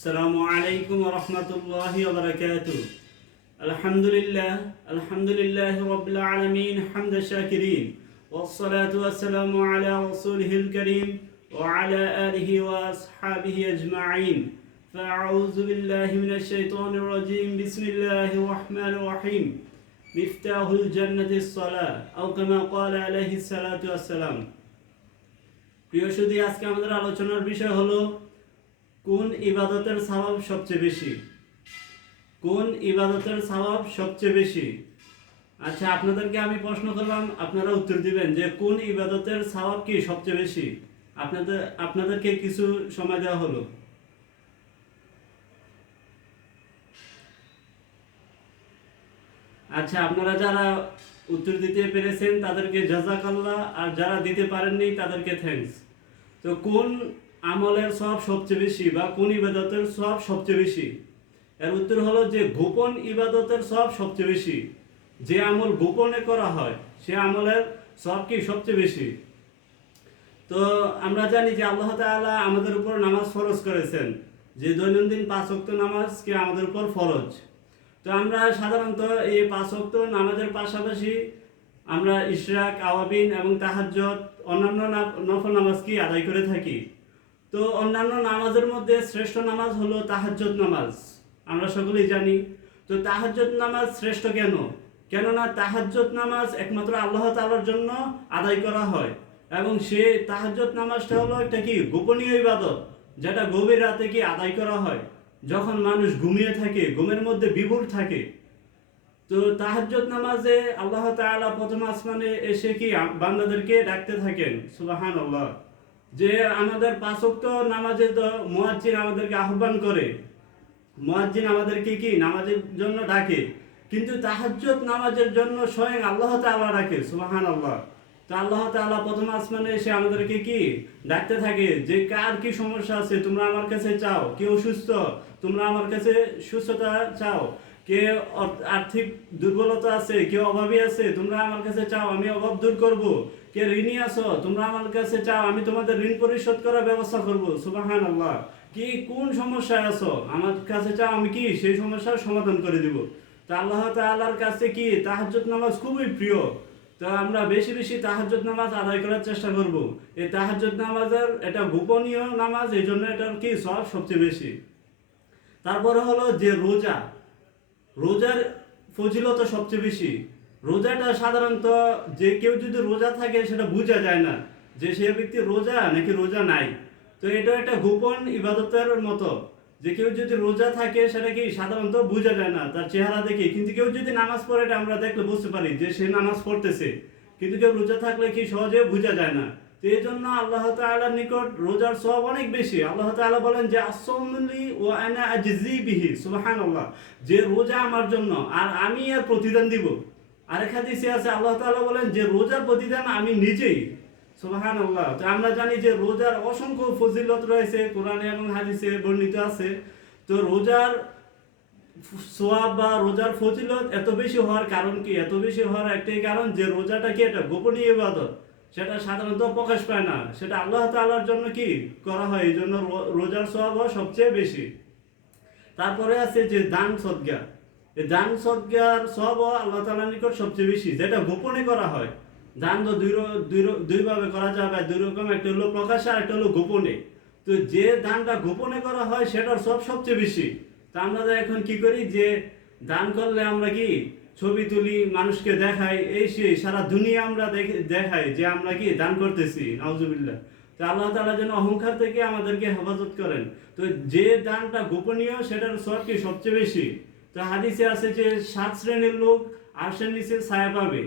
السلام عليكم ورحمة الله وبركاته. الحمد لله رب العالمين حمد الشاكرين، والصلاة والسلام على رسوله الكريم وعلى آله وأصحابه أجمعين. فأعوذ بالله من الشيطان الرجيم. بسم الله الرحمن الرحيم. مفتاح الجنة الصلاة أو كما قال عليه الصلاة والسلام. প্রিয় সুধী, আজকে আমাদের আলোচনার বিষয় হলো কোন ইবাদতের সওয়াব সবচেয়ে বেশি। কোন ইবাদতের সওয়াব সবচেয়ে বেশি? আচ্ছা, আপনাদেরকে আমি প্রশ্ন করলাম, আপনারা উত্তর দিবেন যে কোন ইবাদতের সওয়াব কি সবচেয়ে বেশি। আপনাদেরকে কিছু সময় দেওয়া হলো। আচ্ছা, আপনারা যারা উত্তর দিতে পেরেছেন তাদেরকে জাযাকাল্লাহ, আর যারা দিতে পারেননি তাদেরকে থ্যাঙ্কস। তো কোন আমলের সওয়াব সবচেয়ে বেশি বা কোন ইবাদতের সওয়াব সবচেয়ে বেশি? এর উত্তর হলো যে গোপন ইবাদতের সওয়াব সবচেয়ে বেশি। যে আমল গোপনে করা হয় সে আমলের সওয়াব কি সবচেয়ে বেশি। তো আমরা জানি যে আল্লাহ তাআলা আমাদের উপর নামাজ ফরজ করেছেন, যে দৈনন্দিন 5 ওয়াক্ত নামাজ কি আমাদের উপর ফরজ। তো আমরা সাধারণত এই 5 ওয়াক্ত নামাজের পাশাপাশি আমরা ইশরাক, আওয়াবিন এবং তাহাজ্জুদ, অন্যান্য নফল নামাজ কি আদায় করে থাকি। তো অন্যান্য নামাজের মধ্যে শ্রেষ্ঠ নামাজ হলো তাহাজ্জুদ নামাজ, আমরা সকলেই জানি। তো তাহাজ্জুদ নামাজ শ্রেষ্ঠ কেন? কেননা তাহাজ্জুদ নামাজ একমাত্র আল্লাহ তাআলার জন্য আদায় করা হয়, এবং সে তাহাজ্জুদ নামাজটা হলো একটা কি গোপনীয় ইবাদত, যেটা গভীর রাতে কি আদায় করা হয়, যখন মানুষ ঘুমিয়ে থাকে, ঘুমের মধ্যে বিভোর থাকে। তো তাহাজ্জুদ নামাজে আল্লাহ তাআলা প্রথম আসমানে এসে কি বান্দাদেরকে ডাকতে থাকেন, সুবহানাল্লাহ। যে আমাদের 5 ওয়াক্ত নামাজে তো মুয়াজ্জিন আমাদেরকে আহ্বান করে, মুয়াজ্জিন আমাদেরকে কি নামাজের জন্য ডাকে, কিন্তু তাহাজ্জুদ নামাজের জন্য স্বয়ং আল্লাহ তাআলা ডাকে, সুবহানাল্লাহ। তো আল্লাহ তাআলা প্রথম আসমানে এসে আমাদেরকে কি ডাকতে থাকে যে কার কি সমস্যা আছে তোমরা আমার কাছে চাও, কে অসুস্থ তোমরা আমার কাছে সুস্থতা চাও, কে আর্থিক দুর্বলতা আছে, কে অভাবী আছে তোমরা আমার কাছে চাও, আমি অভাব দূর করব, কে ঋণী আছো তোমরা আমার কাছে চাও, আমি তোমাদের ঋণ পরিশোধ করার ব্যবস্থা করব, সুবহানাল্লাহ। কি কোন সমস্যায় আছো আমার কাছে চাও, আমি কি সেই সমস্যার সমাধান করে দিব। তো আল্লাহ তাআলার কাছে কি তাহাজ্জুদ নামাজ খুবই প্রিয়। তো আমরা বেশি বেশি তাহাজ্জুদ নামাজ আদায় করার চেষ্টা করব। এই তাহাজ্জুদ নামাজের এটা গোপনীয় নামাজ, এই জন্য এটার কি সওয়াব সবচেয়ে বেশি। তারপরে হলো যে রোজা, রোজার ফজিলত সবচেয়ে বেশি। রোজাটা সাধারণত যে কেউ যদি রোজা থাকে সেটা বোঝা যায় না যে সে ব্যক্তি রোজা নাকি রোজা নাই। তো এটা একটা গোপন ইবাদতের মতো, যে কেউ যদি রোজা থাকে সেটা কি সাধারণত বোঝা যায় না তার চেহারা দেখে, কিন্তু কেউ যদি নামাজ পড়ে এটা আমরা দেখলে বুঝতে পারি যে সে নামাজ পড়তেছে, কিন্তু কেউ রোজা থাকলে কি সহজে বোঝা যায় না। তো এই জন্য আল্লাহ তাআলার নিকট রোজার সওয়াব অনেক বেশি। আল্লাহ তাআলা বলেন যে আসসামুলি ওয়া আনা আজজি বিহি, সুবহানাল্লাহ। যে রোজা আমার জন্য আর আমি এর প্রতিদান দিব। আরেক হাদিসে আছে আল্লাহ তাআলা বলেন যে রোজার প্রতিদান আমি নিজেই, সুবহানাল্লাহ। তো আমরা জানি যে রোজার অসংখ্য ফজিলত রয়েছে, কোরআনে এবং হাদিসে বর্ণিত আছে। তো রোজার সওয়াব বা রোজার ফজিলত এত বেশি হওয়ার কারণ কি? এত বেশি হওয়ার একটাই কারণ যে রোজাটা কি একটা গোপনীয় ইবাদত, সেটা সাধারণত প্রকাশ পায় না, সেটা আল্লাহ তাআলার জন্য কি করা হয়, এই জন্য রোজার সওয়াব সবচেয়ে বেশি। তারপরে আছে যে দান সদকা। এই দান সদকার সওয়াব আল্লাহ তাআলার নিকট সবচেয়ে বেশি, যেটা গোপনে করা হয়। দান তো দুই ভাবে করা যাবে, দুই রকম, একটা হলো প্রকাশ্যে আর একটা হলো গোপনে। তো যে দানটা গোপনে করা হয় সেটার সবচেয়ে বেশি। তা আমরা এখন কি করি যে দান করলে আমরা কি ছবি তুলি, মানুষকে দেখাই, এই সেই সারা দুনিয়া আমরা দেখাই যে আমরা কি দান করতেছি, নাউজুবিল্লাহ। তো আল্লাহ তাআলা যেন অহংকার থেকে আমাদেরকে হেফাজত করেন। তো যে দানটা গোপনীয় সেটার সওয়াব কি সবচেয়ে বেশি। তো হাদিসে আছে যে 7 শ্রেণীর লোক আরশের নিচে ছায়া পাবে।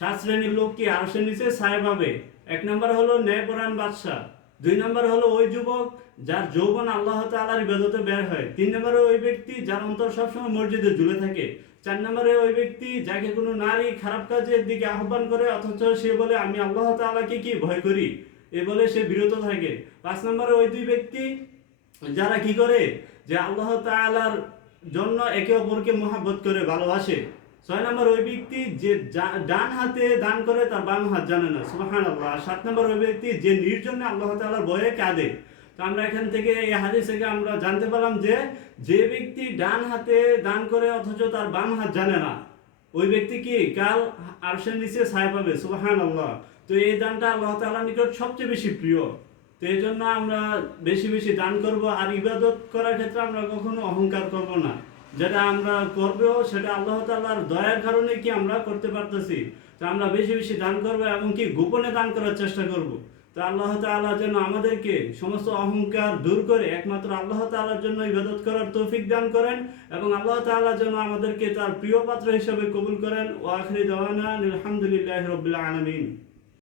7 শ্রেণীর লোক কি আরশের নিচে ছায়া পাবে। 1 নম্বর হলো ন্যায়পরায়ণ বাদশা, 2 নম্বর হলো ওই যুবক যার যৌবন আল্লাহ তাআলার ইবাদতে বের হয়, 3 নম্বরে ওই ব্যক্তি যার অন্তর সবসময় মসজিদে ঝুলে থাকে, 4 নম্বরে ওই ব্যক্তি যাকে কোনো নারী খারাপ কাজের দিকে আহ্বান করে অথচ সে বলে আমি আল্লাহ তাআলাকে কি ভয় করি, এ বলে সে বিরত থাকে। 5 নম্বরে ওই 2 ব্যক্তি যারা কি করে যে আল্লাহ তাআলার জন্য একে অপরকে মহব্বত করে ভালোবাসে। 6 নম্বর ওই ব্যক্তি যে ডান হাতে দান করে তার বাম হাত জানে না, সুবহানাল্লাহ। 7 নম্বর ওই ব্যক্তি যে নির্জনে আল্লাহ তাআলার ভয়ে কাঁদে। তো আমরা এখান থেকে এই হাদিস থেকে আমরা জানতে পারলাম যে যে ব্যক্তি ডান হাতে দান করে অথচ তার বাম হাত জানে না, ওই ব্যক্তি কি কাল আরশের নিচে ছায়া পাবে, সুবহানাল্লাহ। তো এই দানটা আল্লাহ তাআলার নিকট সবচেয়ে বেশি প্রিয়। তো এই জন্য আমরা বেশি বেশি দান করব, আর ইবাদত করার ক্ষেত্রে আমরা কখনো অহংকার করব না। যেটা আমরা করব সেটা আল্লাহ তাআলার দয়ার কারণে কি আমরা করতে পারতেছি। তো আমরা বেশি বেশি দান করব এবং কি গোপনে দান করার চেষ্টা করব। তো আল্লাহ তাআলা যেন আমাদেরকে সমস্ত অহংকার দূর করে একমাত্র আল্লাহ তাআলার জন্য ইবাদত করার তৌফিক দান করেন, এবং আল্লাহ তাআলা যেন আমাদেরকে তার প্রিয় পাত্র হিসেবে কবুল করেন। ওয়া আখিরি দাওয়ানা আলহামদুলিল্লাহি রাব্বিল আলামিন।